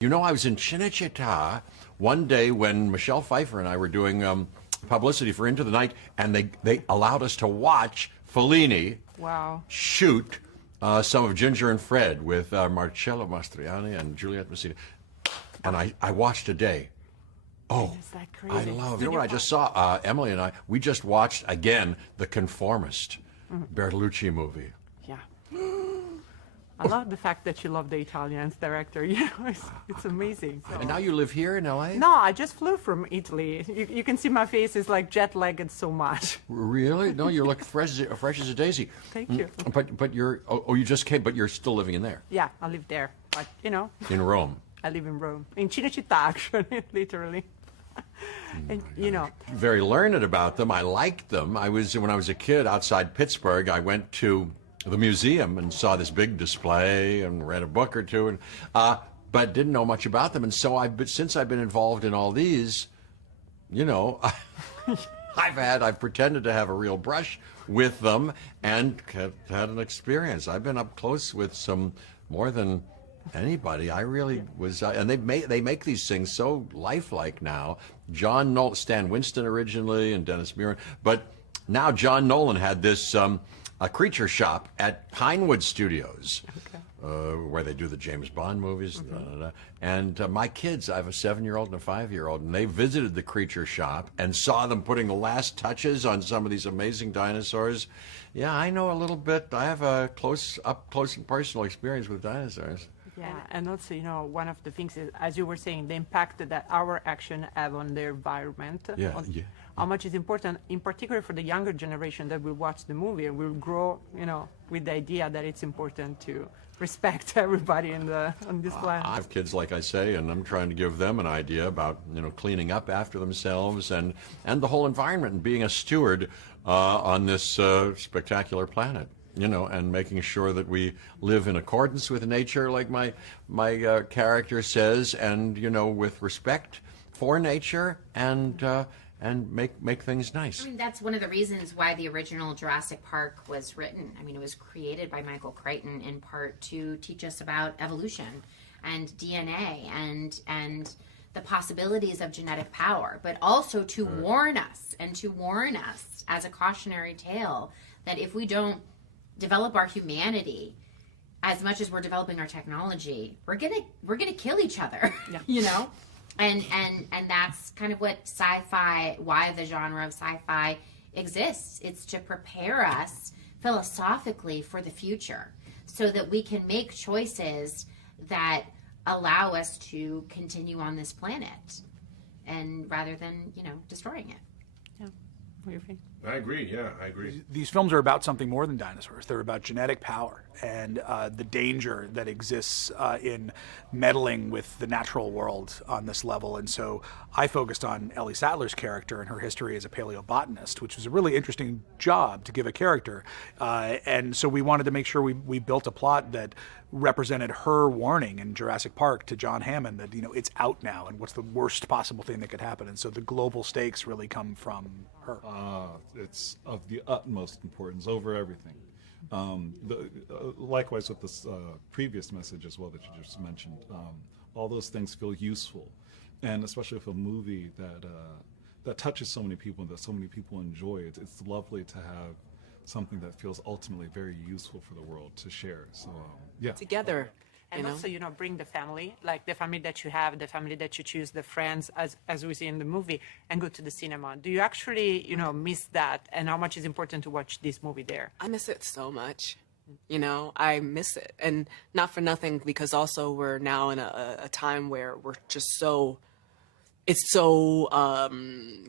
You know, I was in Cinecittà one day when Michelle Pfeiffer and I were doing publicity for Into the Night, and they allowed us to watch Fellini Wow. shoot some of Ginger and Fred with Marcello Mastroianni and Giulietta Masina. And I watched a day. Oh, Is that crazy? I love, you know what I just saw? Emily and I, we just watched, again, The Conformist, Bertolucci movie. Yeah. I love the fact that you love the Italian director. You know, it's amazing. So. And now you live here in L.A.? No, I just flew from Italy. You can see my face is like jet-lagged so much. Really? No, you look fresh as a daisy. Thank you. But you're, you just came, but you're still living in there? Yeah, I live there. But, you know. In Rome? I live in Rome. In Cinecittà, actually, literally. And, you know. Very learned about them. I liked them. When I was a kid outside Pittsburgh, I went to the museum and saw this big display and read a book or two, and but didn't know much about them. And so since I've been involved in all these, you know, I've pretended to have a real brush with them and had an experience. I've been up close with some more than anybody. I really was, and they make these things so lifelike now. John Nolan, Stan Winston originally, and Dennis Muren, but now John Nolan had this a creature shop at Pinewood Studios, where they do the James Bond movies. And my kids, I have a 7-year-old and a 5-year-old, and they visited the creature shop and saw them putting the last touches on some of these amazing dinosaurs. Yeah, I know a little bit. I have a up close and personal experience with dinosaurs. Yeah, and also, you know, one of the things is, as you were saying, the impact that our action have on the environment. Yeah, How much is important, in particular for the younger generation that will watch the movie and will grow, you know, with the idea that it's important to respect everybody on this planet. I have kids, like I say, and I'm trying to give them an idea about, you know, cleaning up after themselves and the whole environment and being a steward on this spectacular planet. You know, and making sure that we live in accordance with nature, like my character says, and, you know, with respect for nature, and make things nice. I mean, that's one of the reasons why the original Jurassic Park was written. I mean, it was created by Michael Crichton in part to teach us about evolution and DNA and the possibilities of genetic power, but also to warn us as a cautionary tale that if we don't develop our humanity as much as we're developing our technology, we're gonna kill each other. Yeah. You know, and that's kind of what sci-fi, why the genre of sci-fi exists. It's to prepare us philosophically for the future, so that we can make choices that allow us to continue on this planet, and rather than, you know, destroying it. Yeah. What do you think? I agree, yeah, I agree. These films are about something more than dinosaurs. They're about genetic power and the danger that exists in meddling with the natural world on this level. And so I focused on Ellie Sattler's character and her history as a paleobotanist, which was a really interesting job to give a character. And so we wanted to make sure we built a plot that represented her warning in Jurassic Park to John Hammond that, you know, it's out now and what's the worst possible thing that could happen. And so the global stakes really come from her. It's of the utmost importance over everything. Likewise with this previous message as well that you just mentioned, all those things feel useful, and especially with a movie that touches so many people and that so many people enjoy. It's lovely to have something that feels ultimately very useful for the world to share. So yeah, together. And also, you know, bring the family, like the family that you have, the family that you choose, the friends, as we see in the movie, and go to the cinema. Do you actually, you know, miss that? And how much is important to watch this movie there? I miss it so much. You know, I miss it. And not for nothing, because also we're now in a time where we're just so, it's so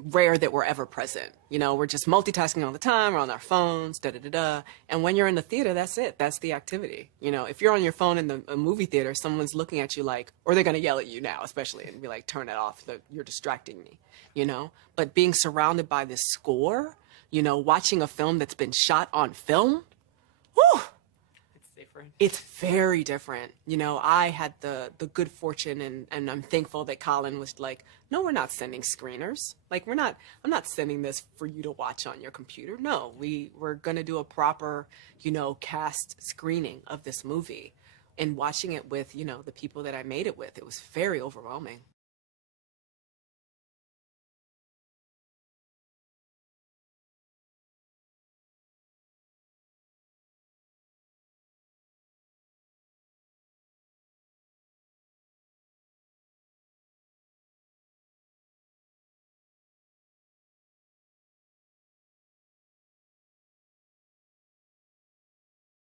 rare that we're ever present. You know, we're just multitasking all the time. We're on our phones, da-da-da-da. And when you're in the theater, that's it. That's the activity. You know, if you're on your phone in a movie theater, someone's looking at you like, or they're going to yell at you now, especially, and be like, turn it off. You're distracting me, you know? But being surrounded by this score, you know, watching a film that's been shot on film, whew, different. It's very different. You know, I had the good fortune, and I'm thankful that Colin was like, no, we're not sending screeners. Like, I'm not sending this for you to watch on your computer. No, we're going to do a proper, you know, cast screening of this movie. and watching it with, you know, the people that I made it with, it was very overwhelming.